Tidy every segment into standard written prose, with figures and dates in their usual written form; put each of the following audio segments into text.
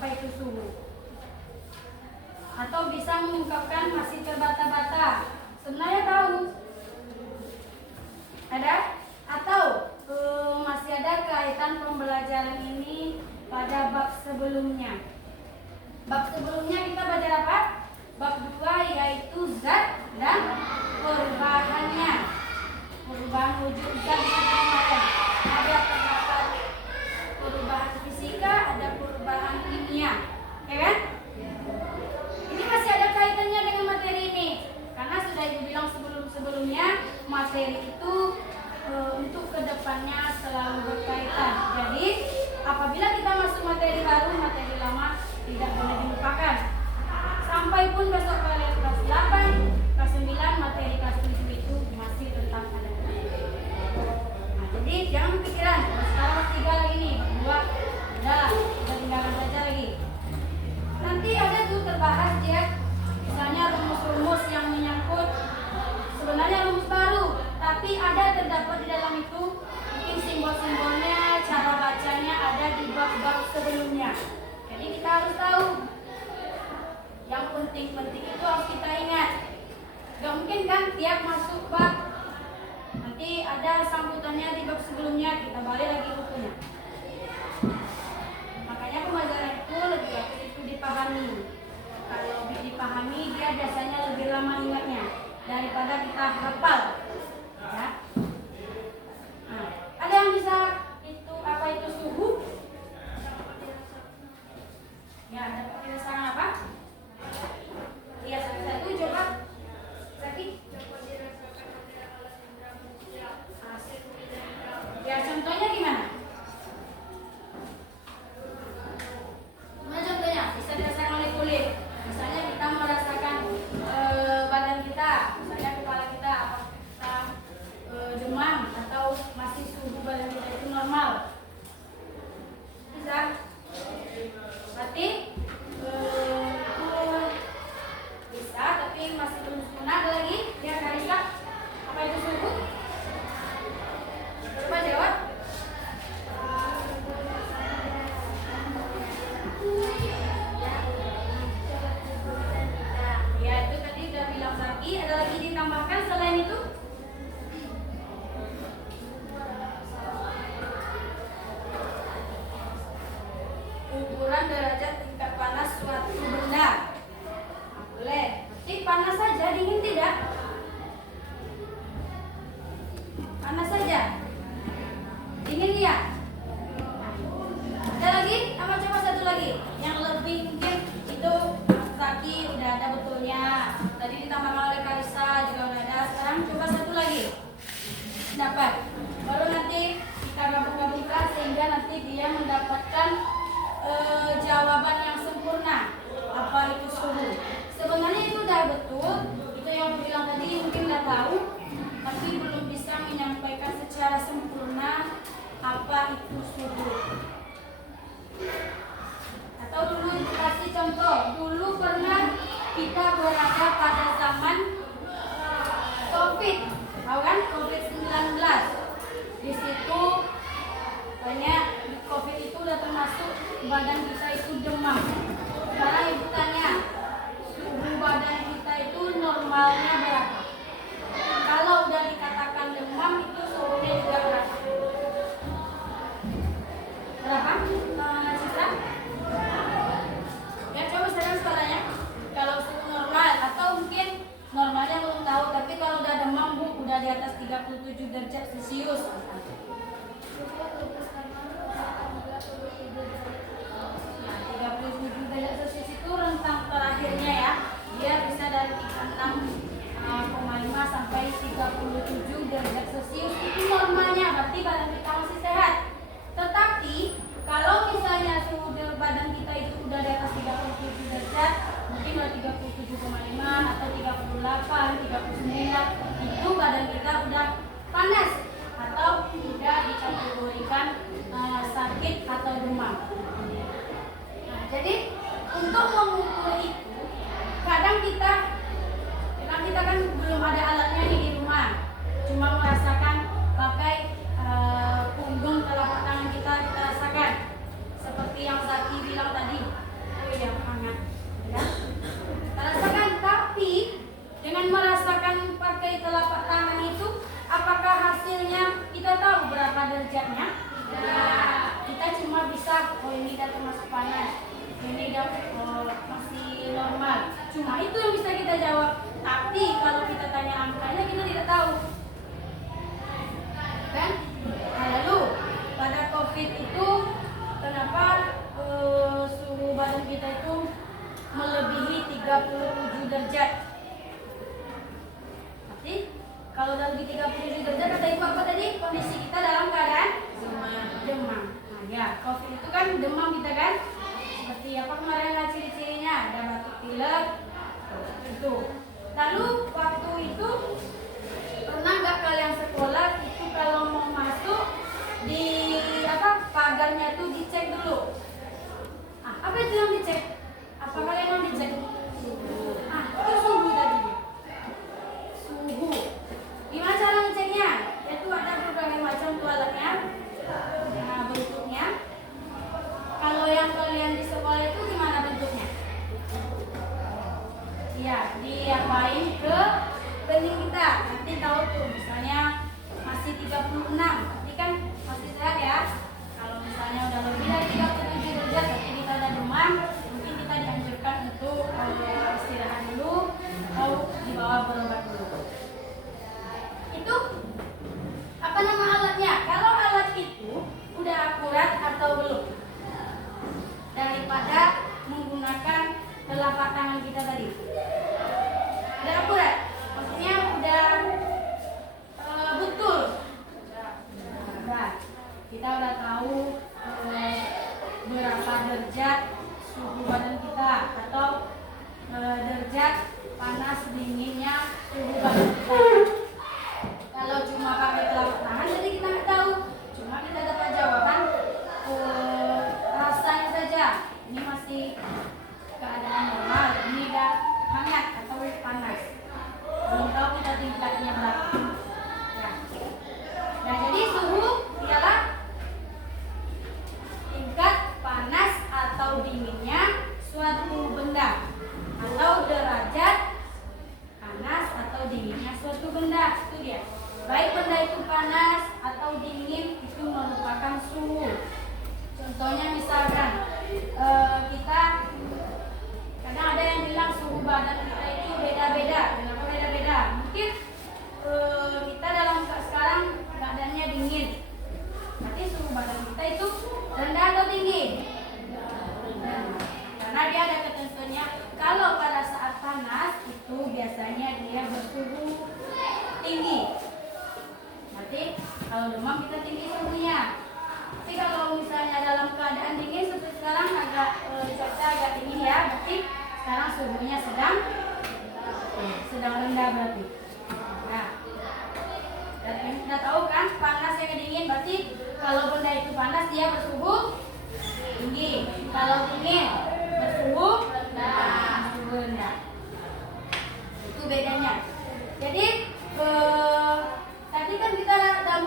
apa itu suhu. Atau bisa mengungkapkan masih terbata-bata. Sebenarnya tahu? Ada? Atau masih ada kaitan pembelajaran ini pada bab sebelumnya. Bab sebelumnya kita belajar apa? Bab 2 yaitu zat dan perubahannya. Perubahan wujud zat dan perubahan. Ada terdapat perubahan fisika, ada perubahan kimia, ya kan? Ini masih ada kaitannya dengan materi ini, karena sudah ibu bilang sebelumnya materi itu untuk kedepannya selalu berkaitan. Jadi apabila kita masuk materi baru, materi lama tidak boleh dilupakan. Sampai pun besok kalian kelas 8, kelas 9, materi kelas 7 itu masih tetap ada. Nah, jadi jangan pikiran, sekarang 3 lagi nih, 2, udah tinggalkan saja lagi. Nanti ada tuh terbahas dia, misalnya rumus-rumus yang menyangkut sebenarnya rumus baru, tapi ada terdapat di dalam itu mungkin simbol-simbolnya, cara bacanya ada di bab-bab sebelumnya. Jadi kita harus tahu. Yang penting-penting itu harus kita ingat. Gak mungkin kan tiap masuk bab nanti ada sambutannya di bab sebelumnya, kita balik lagi bukunya. Makanya pembelajaran itu lebih bagus itu dipahami. Kalau lebih dipahami, dia biasanya lebih lama ingatnya daripada kita hafal. Ya. Nah, ada yang bisa itu apa itu suhu? Ya, ada penjelasan apa? Ya, satu coba. Lagi. Ya, contohnya gimana? Gimana contohnya? Bisa dirasakan oleh kulit. Misalnya kita merasakan badan kita, misalnya kepala kita, apakah demam atau masih suhu badan kita itu normal? Bisa? Berarti bisa, tapi masih belum sempurna. Ada lagi? Ya, Karisa? Apa itu suhu? Coba jawab. Ya, itu tadi udah bilang lagi. Ada lagi ditambahkan selain itu? Ukuran derajat tingkat panas suatu benda. Boleh. Jadi panas saja, dingin tidak? Panas saja. Dingin ya? Ada lagi? Apa coba satu lagi? Yang lebih mungkin itu kaki udah ada betulnya. Tadi ditambahkan oleh Karisa juga udah ada. Sekarang coba satu lagi. Dapat. Baru nanti kita gabung-gabungkan sehingga nanti dia mendapatkan jawaban yang sempurna. Apa itu suhu? Sebenarnya itu udah betul. Itu yang aku bilang tadi mungkin udah tahu, tapi belum bisa menyampaikan secara sempurna apa itu suhu. Atau dulu kasih contoh. Dulu pernah kita berada pada zaman COVID, tahu kan? COVID-19. Di situ banyak COVID itu udah termasuk badan kita itu demam. Sekarang ibu tanya, suhu badan kita itu normalnya berapa? Kalau udah dikatakan demam itu suhunya juga berapa? Berapa? Citra? Ya coba sekarang skalanya. Kalau suhu normal atau mungkin normalnya belum tahu, tapi kalau udah demam bu, udah di atas 37 derajat Celcius. Nah, 37 derajat Celcius itu rentang terakhirnya ya. Dia bisa dari 36,5 sampai 37 derajat Celcius. Itu normalnya, berarti badan kita masih sehat. Tetapi kalau misalnya suhu badan kita itu udah di atas 37 derajat, mungkin udah 37,5 atau 38, 39, itu badan kita udah panas atau sudah dikategorikan sakit atau demam. Nah, jadi untuk mengukur itu, kadang kita kan belum ada alatnya nih di rumah, cuma merasakan pakai punggung telapak tangan kita rasakan, seperti yang Zaki bilang tadi. oh ini udah termasuk panas, ini udah masih normal. Cuma itu yang bisa kita jawab. Tapi kalau kita tanya angkanya kita tidak tahu, kan? Nah, lalu pada COVID itu kenapa suhu badan kita itu melebihi 37 derajat? Berarti kalau lebih 37 derajat kata ibu apa tadi? Kondisi kita dalam keadaan demam. Nah ya, COVID itu kan demam kita kan? Seperti apa kemarin lah ciri-cirinya? Ada batuk pilek, itu. Lalu waktu itu pernah nggak kalian sekolah itu kalau mau masuk di pagarnya tuh dicek dulu? Apa itu yang dicek? Apa kalian yang dicek? Itu suhu tadi. Suhu. Gimana cara ngeceknya? Itu ada berbagai macam tuh alatnya. Nah, bentuknya. Kalau yang kalian di sekolah itu gimana bentuknya? Iya, diapain ke kening kita. Nanti tahu tuh, misalnya masih 36, berarti kan masih sehat ya. Kalau misalnya udah lebih dari 37 derajat, berarti kita ada demam, mungkin kita dianjurkan untuk istirahat dulu atau dibawa berobat dulu. Itu apa nama alatnya? Kalau alat itu udah akurat atau belum? Daripada menggunakan telapak tangan kita tadi. Udah akurat? Maksudnya udah betul. Nah, kita udah tahu berapa derajat suhu badan kita atau derajat panas dinginnya suhu badan kita. Kalau cuma pakai telapak tangan jadi kita nggak tahu. Cuma kita dapat jawaban rasanya saja. Ini masih keadaan normal, ini udah hangat atau panas. Belum tahu kita tingkatnya berapa. Nah, jadi suhu ialah tingkat panas atau dinginnya suatu benda atau derajat panas atau dinginnya suatu benda. Itu dia. Baik benda itu panas atau dingin itu merupakan suhu. Contohnya misalkan kita kadang ada yang bilang suhu badan kita itu beda-beda. Kenapa beda-beda? Mungkin kita dalam sekarang badannya dingin. Berarti suhu badan kita itu rendah atau tinggi? Rendah. Karena dia ada ketentuannya. Kalau pada saat panas itu biasanya dia bersuhu tinggi. Berarti kalau demam kita tinggi suhunya. Tapi kalau misalnya dalam keadaan dingin seperti sekarang agak cuaca agak dingin ya, berarti sekarang suhunya sedang rendah berarti. Nah, dan kita tahu kan panas yang dingin berarti kalau benda itu panas dia bersuhu tinggi, kalau dingin bersuhu rendah. Itu bedanya. Jadi tadi kan kita sudah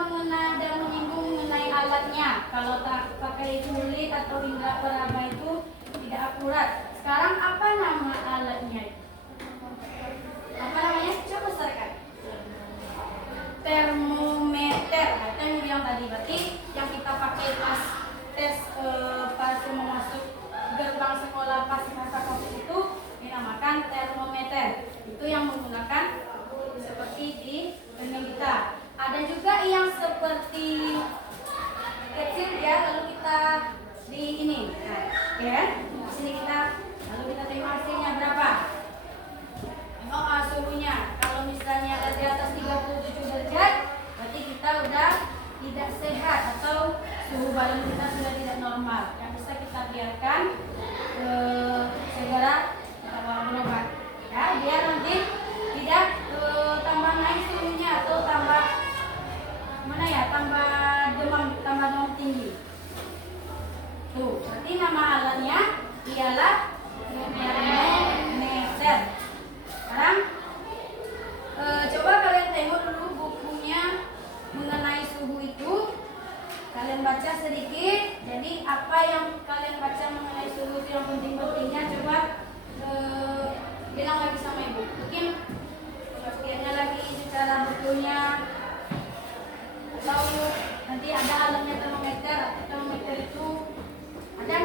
menyinggung mengenai alatnya. Kalau tak pakai kulit atau indera peraba itu tidak akurat. Sekarang apa nama alatnya? Apa namanya? Coba serkan. Termometer. Itu yang bilang tadi. Berarti yang kita pakai pas tes pas mau masuk gerbang sekolah pas masa COVID itu dinamakan termometer. Itu yang menggunakan seperti di kening kita. Ada juga yang seperti kecil ya, lalu kita di ini. Nah, ya. Di sini kita lalu kita tengok hasilnya berapa. Suhunya. Kalau misalnya ada di atas 37 derajat, berarti kita udah tidak sehat atau suhu badan kita sudah tidak normal. Yang bisa kita biarkan segera berobat. Ya, biar nanti tidak tambah naik suhunya atau tambah tambah demam tinggi. Tuh, berarti nama alatnya ialah termometer. Sekarang coba kalian tengok dulu bukunya mengenai suhu itu. Kalian baca sedikit. Jadi apa yang kalian baca mengenai suhu itu yang penting-pentingnya coba bilang lagi sama ibu. Mungkin bagiannya lagi secara bukunya atau nanti ada alatnya termometer. Termometer itu ada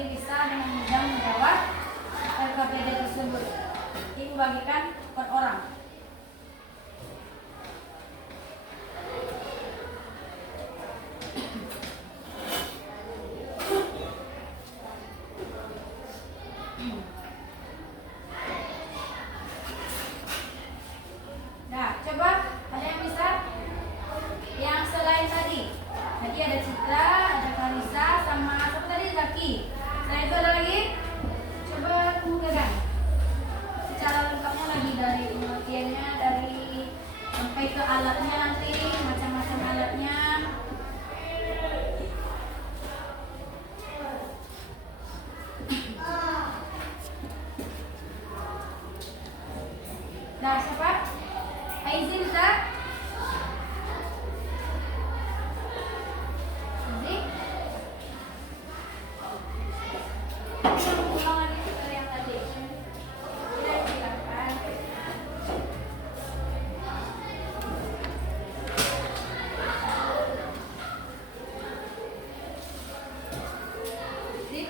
berarti bisa dengan mudah menjawab RKPD tersebut. Ibu bagikan per orang. Nah, coba ada yang bisa yang selain tadi. Tadi ada Citra, ada Kalisa, sama satu tadi Zaki. Selain itu ada lagi? Coba kemukakan secara lengkapnya lagi dari pengertiannya, dari sampai ke alatnya nanti, macam-macam alatnya. Nah, siapa? Aizin bisa? Ulang lagi seperti yang tadi. Silakan. Sip.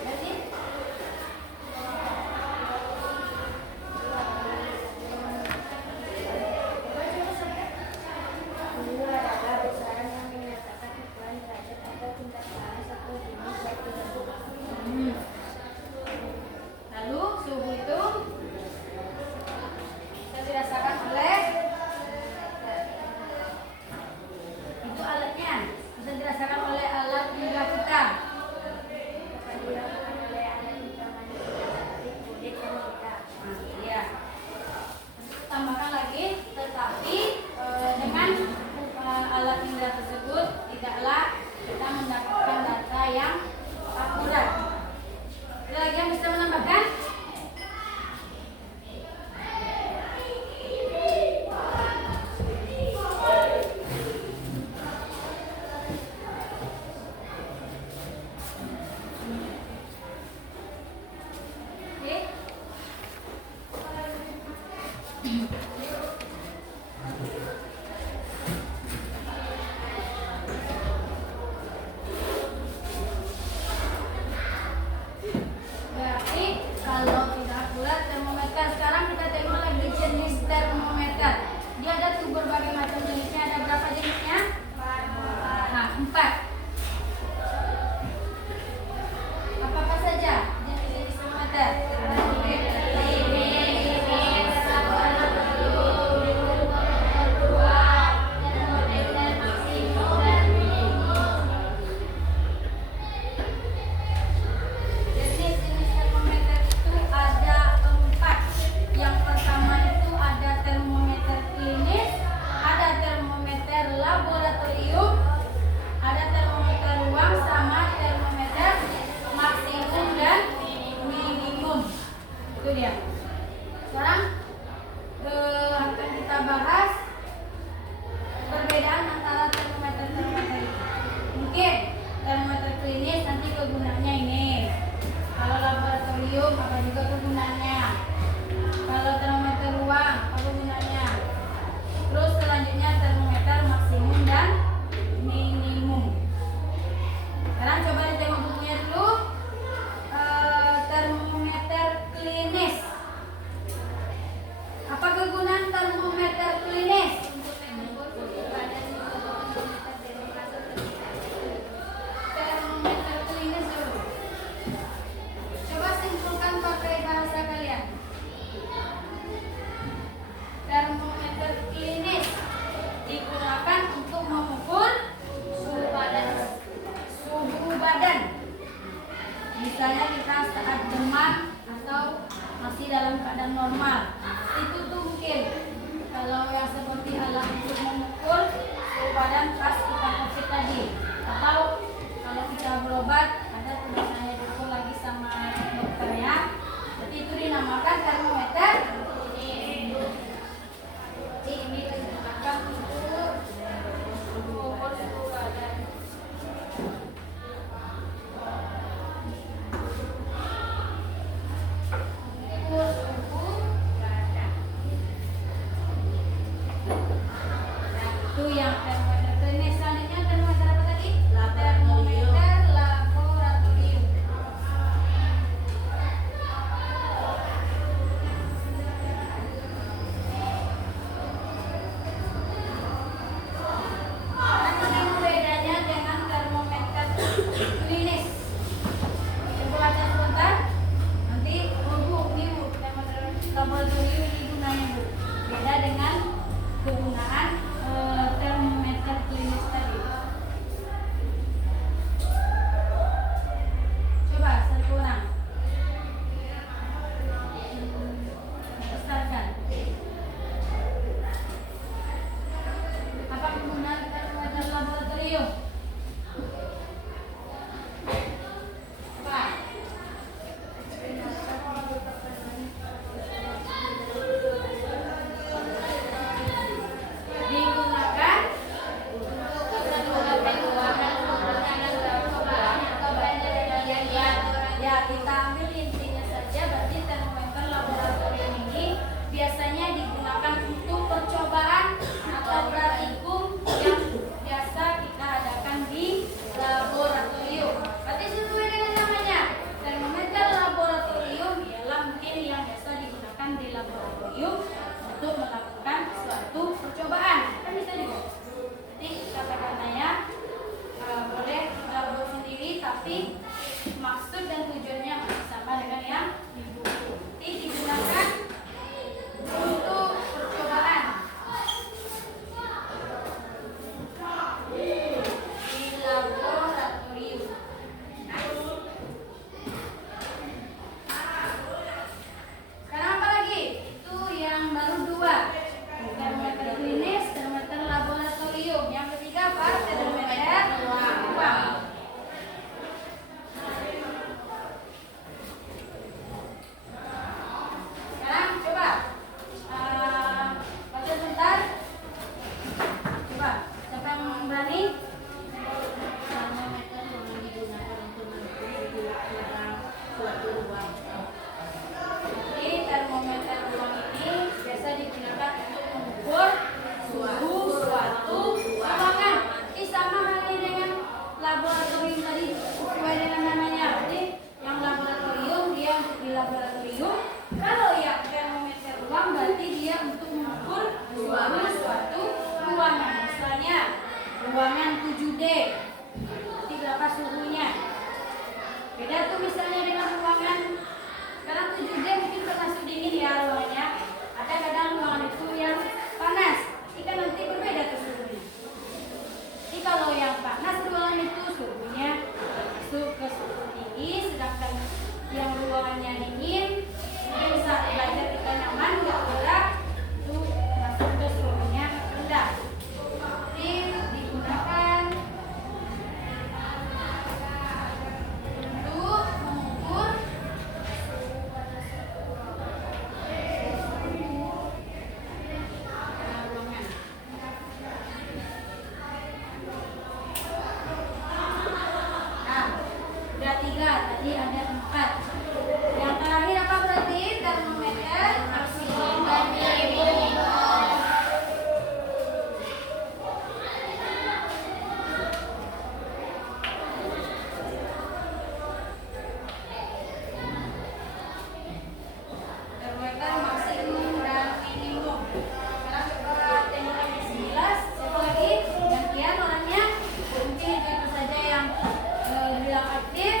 Berarti lalu suhu itu bisa dirasakan oleh itu alatnya, bisa dirasakan oleh alat indera kita. Iya. Tambahkan lagi, tetapi dengan alat indera tersebut tidaklah kita mendapatkan data yang akurat. Ada lagi yang bisa menambahkan? Berarti kalau tidak akurat termometer, sekarang kita tengok lagi jenis termometer. Dia ada tuh berbagai macam jenisnya. Ada berapa jenisnya? Nah, 4. Apa saja jenis termometer? Jenis-jenis termometer itu ada 4. Yang pertama itu ada termometer klinis, ada termometer laboratorium, ada termometer ruang, sama termometer maksimum dan minimum. Itu dia. Sekarang akan kita bahas perbedaan antara termometer-termometer itu. Mungkin termometer klinis nanti kegunaannya ini. Kalau laboratorium apa juga kegunaannya. Kalau termometer ruang apa kegunaannya. Terus selanjutnya termometer maksimum dan minimum. Sekarang coba ditengok bukunya dulu. Termometer klinis. Apa kegunaan termometer klinis? Termometer klinis dulu. Coba simpulkan pakai bahasa kalian. Termometer klinis digunakan untuk mengukur suhu badan. Misalnya kita saat demam atau masih dalam keadaan normal. Itu tuh mungkin kalau yang seperti alat untuk mengukur suhu badan pas kita COVID tadi. Atau kalau kita berobat ada tulisannya diukur lagi sama dokternya. Jadi itu dinamakan termometer. Ini digunakan untuk mengukur suhu badan. Mengukur suhu badan. Nah, itu yang termometer klinis. laboratorium. Coba. Digunakan ya, kita ambil intinya saja. Berarti termometer laboratorium ini biasanya digunakan untuk percobaan atau praktikum yang biasa kita adakan di laboratorium. Berarti sesuai dengan namanya, termometer laboratorium ialah mungkin yang biasa digunakan di laboratorium untuk melakukan suatu percobaan. Kan bisa juga. Jadi kata-katanya boleh kita buat sendiri, tapi maksud dan tujuannya masih sama dengan yang di buku. Jadi digunakan untuk percobaan di laboratorium. Sekarang apa lagi? Itu yang baru dua. Termometer klinis, termometer laboratorium. Yang ketiga apa? Termometer ruang. Sekarang coba baca sebentar. Coba, siapa yang berani? Termometer yang digunakan untuk mengukur suatu ruang. Jadi termometer ruang ini biasa digunakan untuk mengukur suhu suatu ruangan. Ini sama halnya dengan laboratorium tadi, sesuai dengan namanya. Jadi yang laboratorium dia untuk di laboratorium. Kalau yang termometer ruang berarti dia untuk mengukur suhu suatu ruangan. Misalnya ruangan 7D, berarti berapa suhunya? Beda tuh misalnya dengan ruangan sekarang 7D mungkin termasuk dingin ya ruangannya. Ada kadang ruangan itu yang panas, ini kan nanti berbeda tuh suhunya. Jadi kalau yang panas ruangan itu suhunya masuk ke suhu tinggi, sedangkan yang ruangannya dingin mungkin bisa belajar kita nyaman nggak gerak itu masuk ke suhunya rendah. Jadi digunakan untuk mengukur ruangan. Nah, udah 3, tadi ada 4. Yang terakhir apa berarti? Termometer maksimum dan minimum. Termometer maksimum dan minimum. Sekarang coba tengok yang 11. Siapa lagi? Gantian orangnya. Mungkin itu saja yang bilang aktif.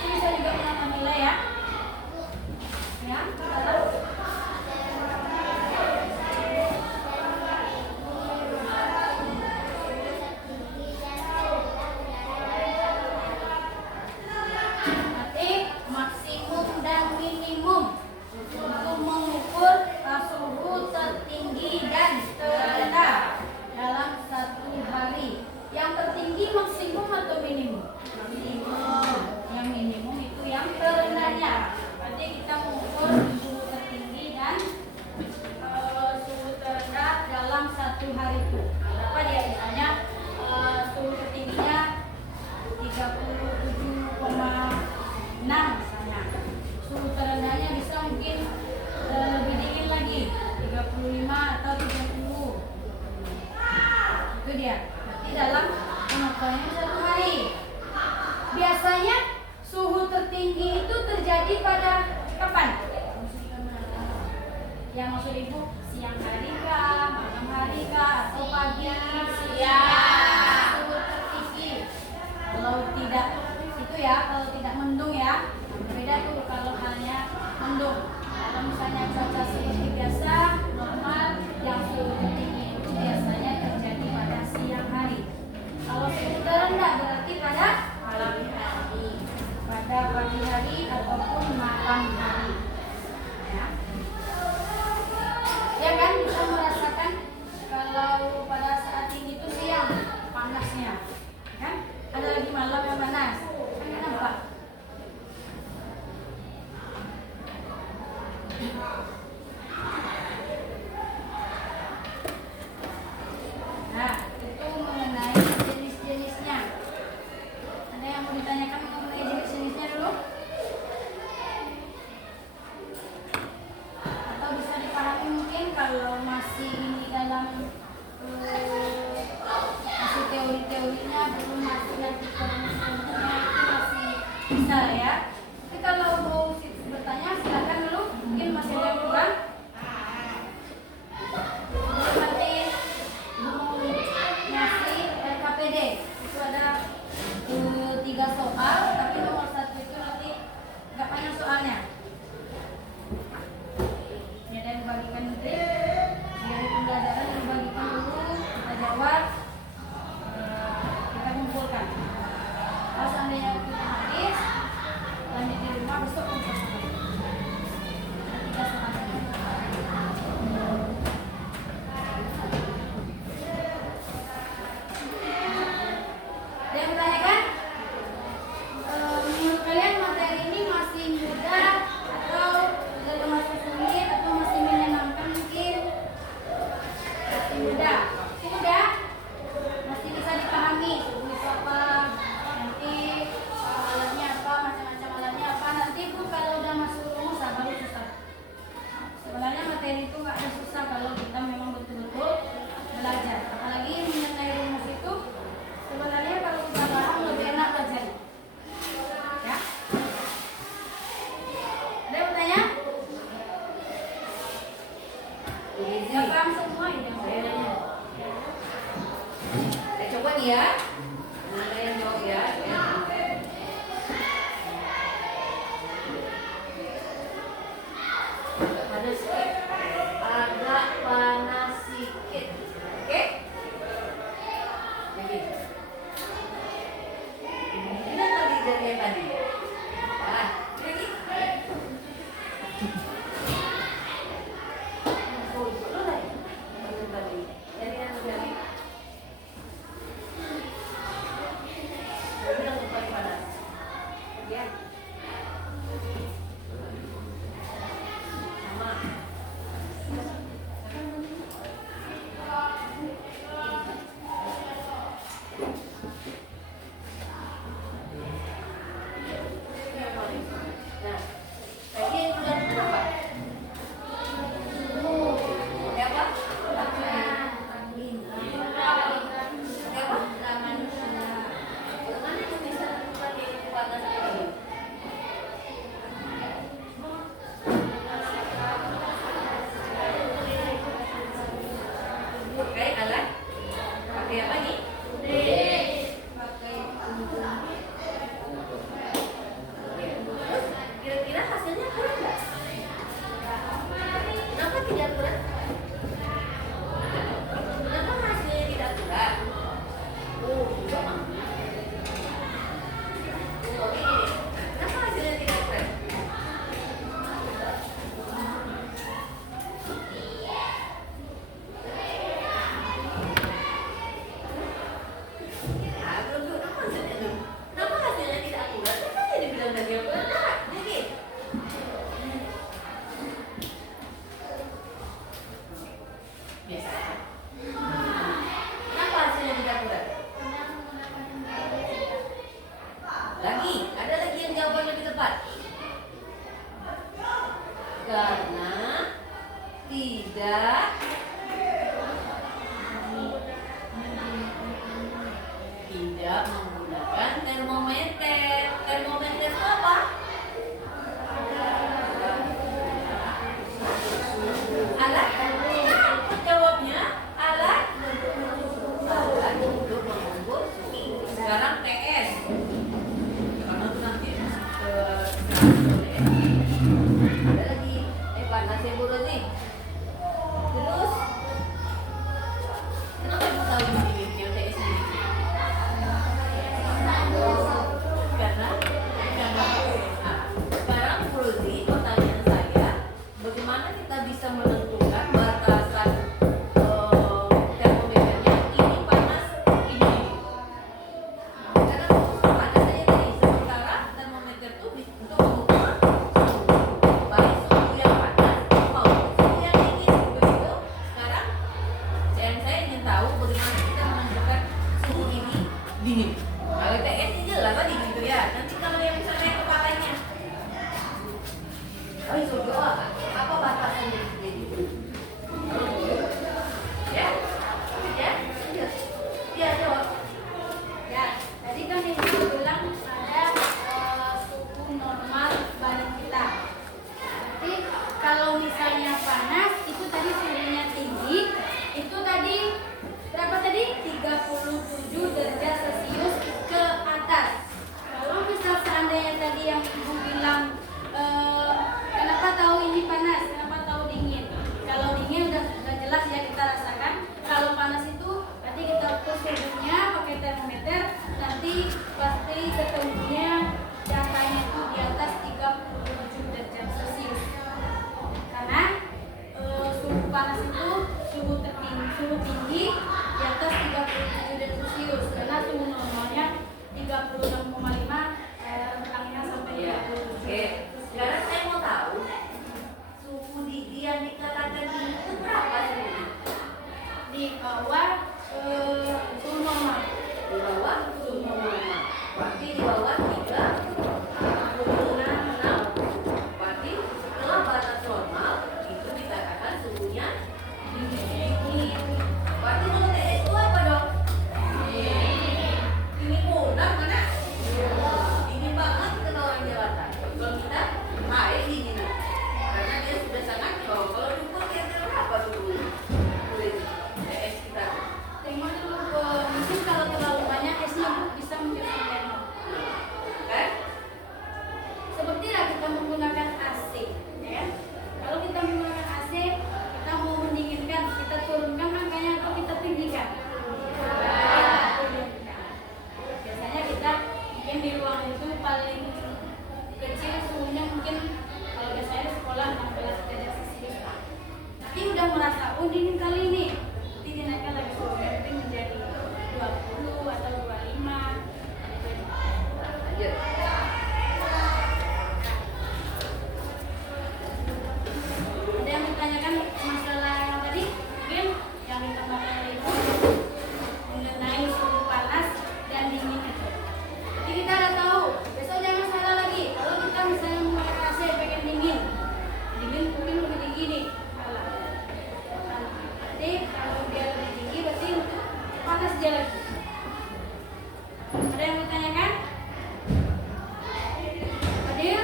Ini bisa juga menambah nilai ya. Ya, sekarang. Berarti maksimum dan minimum untuk mengukur suhu tertinggi dan terendah dalam satu hari. Yang tertinggi maksimum atau minimum? Minimum. Yang minimum itu yang terendahnya. Berarti kita mengukur suhu tertinggi dan suhu terendah dalam satu hari itu. Berapa dia misalnya suhu tertingginya 37,6 misalnya. Suhu terendahnya bisa mungkin lebih dingin lagi, 35 atau 30. Itu dia. Berarti dalam pengukurannya satu hari. Biasanya suhu tertinggi itu terjadi pada kapan? Yang maksud ibu siang hari kah, malam hari kah, atau pagi, siang? Suhu tertinggi. Kalau tidak itu ya, kalau tidak mendung ya, beda tuh kalau hanya mendung. Kalau misalnya cuaca seperti biasa, normal, yang suhu tertinggi itu biasanya terjadi pada siang hari. Kalau suhu terendah berarti pada malam hari, pada pagi hari ataupun malam hari. Ya. Ya kan bisa merasakan kalau pada saat ini tuh siang. dalam masih teori-teorinya, belum masih nanti rumus-rumusnya itu masih bisa ya. Tapi kalau mau bertanya silakan dulu, mungkin masih ada yang kurang. Nanti mau ngasih LKPD itu ada 3 soal, tapi nomor 1 itu nanti nggak banyak soalnya. Ini ada yang dibagikan nanti dari pembelajaran yang dibagikan dulu, kita jawab, kita kumpulkan. Kalau seandainya kita habis, lanjut di rumah besok kumpul. Ada 3 soal. Ada yang bertanyakan? Menurut kalian materi ini masih mudah atau sudah termasuk sulit atau masih menyenangkan mungkin? Masih mudah. Masih mudah? Masih bisa dipahami sebelum apa, nanti alatnya apa, macam-macam alatnya apa. Nanti pun kalau udah masuk rumus baru susah. Sebenarnya materi itu nggak ada susah kalau kita memang betul-betul belajar. Apalagi mengenai rumus itu sebenarnya kalau kita paham lebih enak belajar. Ya? Ada yang bertanya? Ya paham semua ini. Coba nih ya. Ada yang jawab ya. Panas sedikit. Agak panas sedikit. Oke? Jadi. Ini tadi dari yang tadi. Ah, lagi. Oh, lu lagi. Tadi. Dari yang tadi. Ini yang paling panas. Ya. Sama. Nah, tadi yang udah kenapa? Ada apa? Ada apa? Bagaimana itu bisa pakai panas ini? Pakai alat? Pakai apa nih? Pakai terus kira-kira hasilnya kurang nggak? Kenapa tidak kurang? Kenapa hasilnya tidak kurang? Oh, juga mah. Oh, ini. Kenapa hasilnya tidak kurang? Ah, belum dulu. Kenapa hasilnya dulu? Kenapa hasilnya tidak akurat? Kenapa jadi bilang tadi akurat? Nah, jadi. Biasa. Kenapa hasilnya tidak akurat? Lagi, ada lagi yang jawaban lebih tepat. Karena tidak menggunakan termometer. Termometer itu apa? Alat? Jawabnya suhu tinggi di atas 37 derajat Celcius karena suhu normalnya 36,5, rentang anginnya sampai Iya. 37. Oke. Sekarang saya mau tahu suhu yang dikatakan ini itu berapa suhunya? Di bawah suhu normal. Di bawah suhu normal. Berarti di bawah 36,6. Berarti setelah batas normal itu dikatakan suhunya dingin. Berarti kalau TS itu apa dong? Ini udah mana? Dingin banget kita orang Jakarta. Kalau kita air dingin. Karena dia sudah sangat jauh. Kalau diukur kira-kira berapa suhu kulit TS kita? Tengok dulu, mungkin kalau terlalu banyak esnya bisa menjadi lemon. Kan? Sepertilah kita menggunakan AC, ya. Kalau kita menggunakan AC, kita mau mendinginkan, kita turunkan angkanya atau kita tinggikan. Kita turunkan. Biasanya kita mungkin di ruang itu paling kecil suhunya mungkin kalau biasanya di sekolah 16 derajat Celcius. Nanti udah merasa dingin kali ini, nanti dinaikkan lagi suhunya mungkin menjadi 20 atau 25. Lanjut. Ada yang ditanyakan masalah yang tadi mungkin yang ditambahkan oleh Ibu mengenai suhu panas dan dingin itu. Jadi kita udah tahu, besok jangan salah lagi. Kalau kita misalnya menggunakan AC pengen dingin, dingin mungkin lebih tinggi nih. Salah. Nanti kalau dia lebih tinggi berarti panas dia lagi. Ada yang ditanyakan? Adil?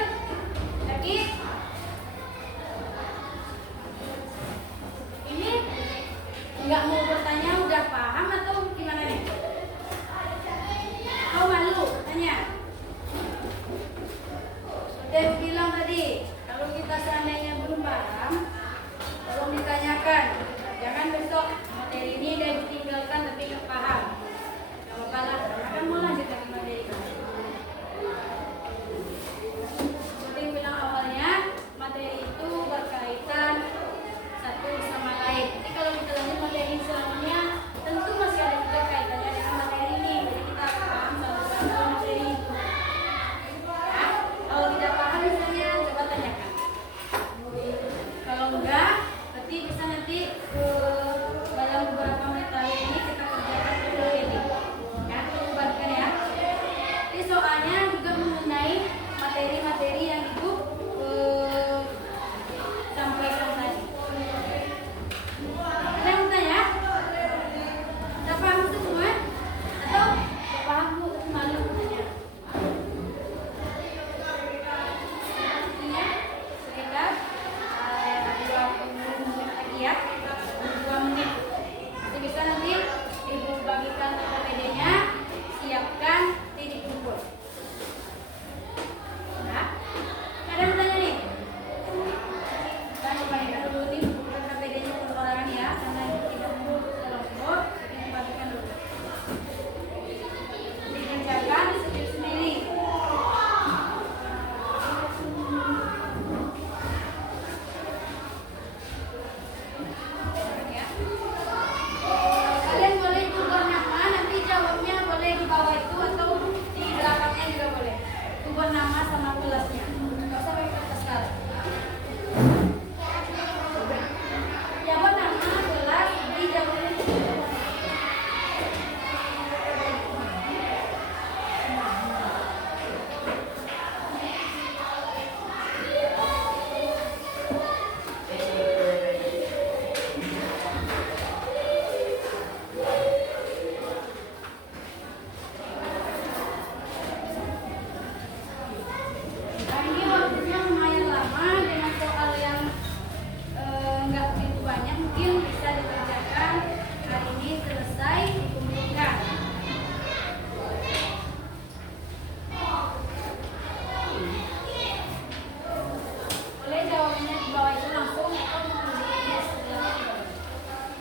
Yakin? Ini nggak mau bertanya udah paham atau gimana nih? Kau malu tanya? Sudah bilang tadi, kalau kita seandainya belum paham, tolong ditanyakan. Jangan besok materi ini udah ditinggalkan tapi nggak paham. Nggak apa-apa lah, karena kan mau lanjut lagi materi. Seperti yang bilang awalnya, materi itu berkaitan satu sama lain. Jadi kalau kita lanjut materi selanjutnya, tentu masih ada juga kaitannya dengan materi ini. Jadi kita paham satu-satu materi itu. Ya, kalau tidak paham misalnya coba tanyakan. Kalau enggak, berarti bisa nanti dalam beberapa menit lagi ini kita kerjakan dulu ini. Ya, kita bagikan ya. Ini soalnya juga mengenai materi-materi yang Ibu sampaikan tadi. Ada yang bertanya? Sudah paham itu semua? Atau sudah paham Bu tapi malu bertanya? Sepertinya sekitar 20 menit lagi ya, 2 menit. Jadi bisa nanti Ibu bagikan PPD-nya, siapkan titik kumpul. Nah, ada yang bertanya nih? Kita bagikan dulu nih bukan KPD-nya perorangan ya, karena Ibu tidak mau kelompok, jadi dibagikan dulu. Dikerjakan sendiri-sendiri. Ya. Kalian boleh tukar nama, nanti jawabnya boleh di bawah itu atau di belakangnya juga boleh. Tukar nama sama kelasnya. Nggak usah pakai kertas sekarang. Jawab nama, kelas, dijawabnya. Nah, ini waktunya lumayan lama dengan soal yang nggak begitu banyak, mungkin bisa dikerjakan hari ini selesai dikumpulkan. Boleh jawabnya di bawah itu langsung atau menghubungi sebelumnya.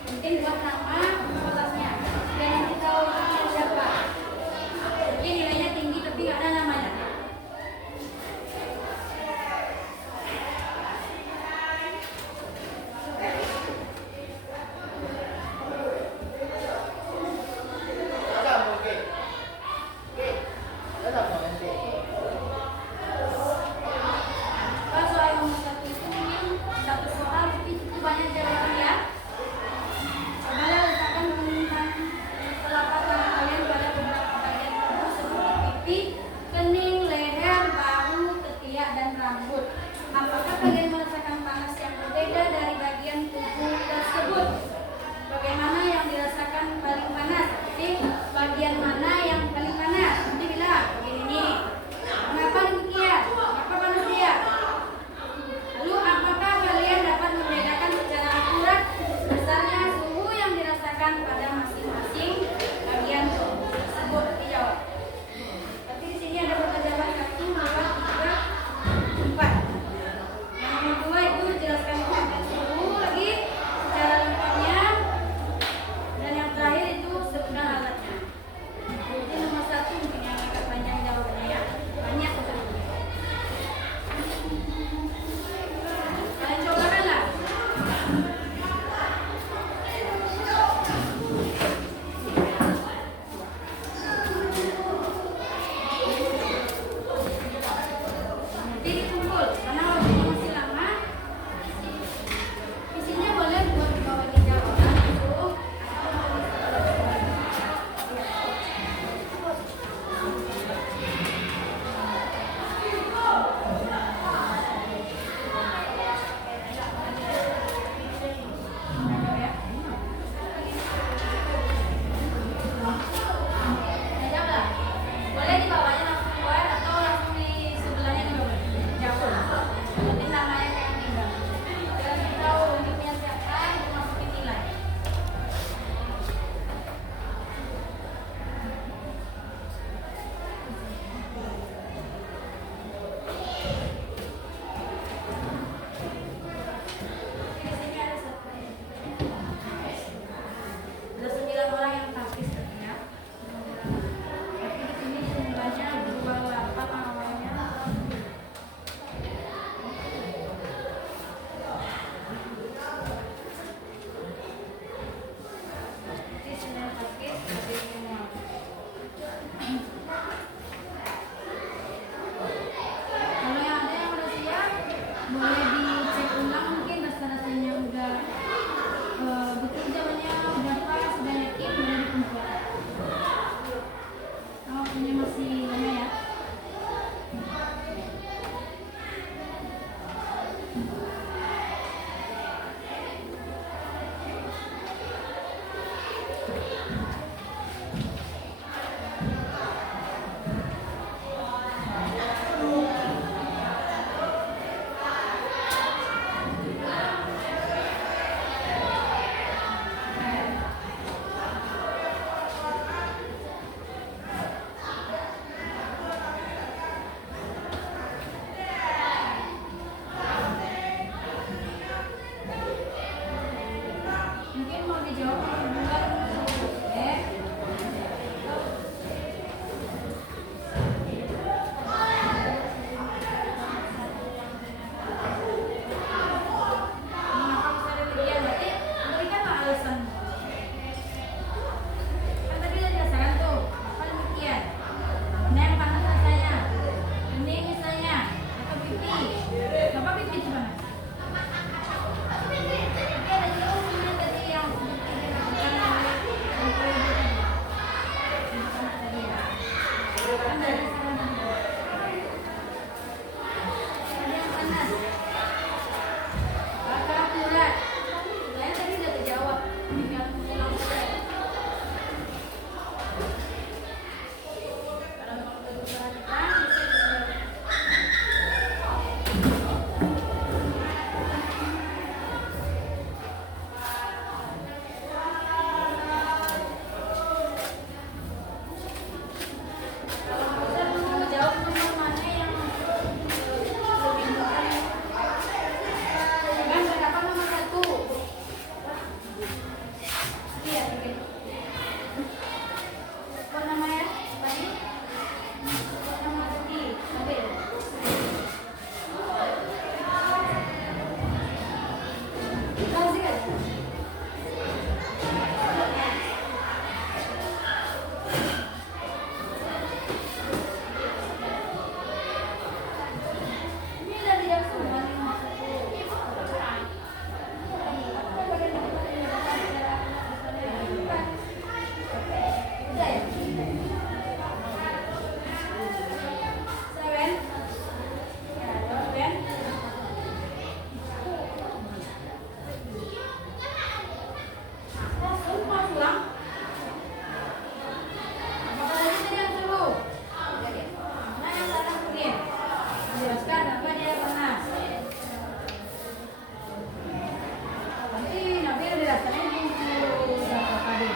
Mungkin buat nama kelasnya dan nanti tahu namanya siapa. Mungkin nilainya tinggi tapi nggak ada namanya. dijawab bulan eh mengapa bisa demikian? Berarti berikanlah alasan. Kan tadi udah dijelaskan tuh, apa demikian? Mana yang panas rasanya? Ini misalnya, atau pipi? Kenapa pipi itu panas? Tapi ada juga umumnya tadi yang bukan tadi ya. Kan dari sana tadi. Ada yang panas. Apakah urat? Uratnya tadi udah terjawab. Tinggal mengulang saja. Kalau mau diperhatikan bisa dijawab. Kalau bisa menjawab nomor mana yang lebih mudah. Kan berapa nomor 1? Iya, gitu. Apa namanya tadi? Apa nama tadi? Ambil. Kasih kan? Ini udah tidak semua nih. Udah ya? Seven? Ya, seven. Sumpah pulang. Apa lagi tadi yang suruh? Mana yang larang kuning? Jelaskan apa dia panas. Nanti Nabi udah jelaskannya di berapa kali.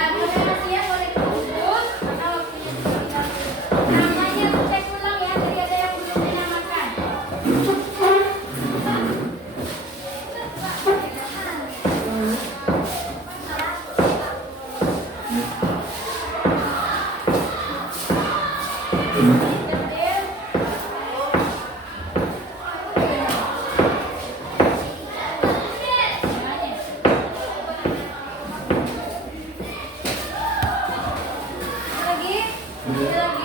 Ya, boleh kasih ya, boleh dibungkus karena waktunya sudah. Namanya cek ulang ya, tadi ada yang belum dinamakan. Lagi, lagi.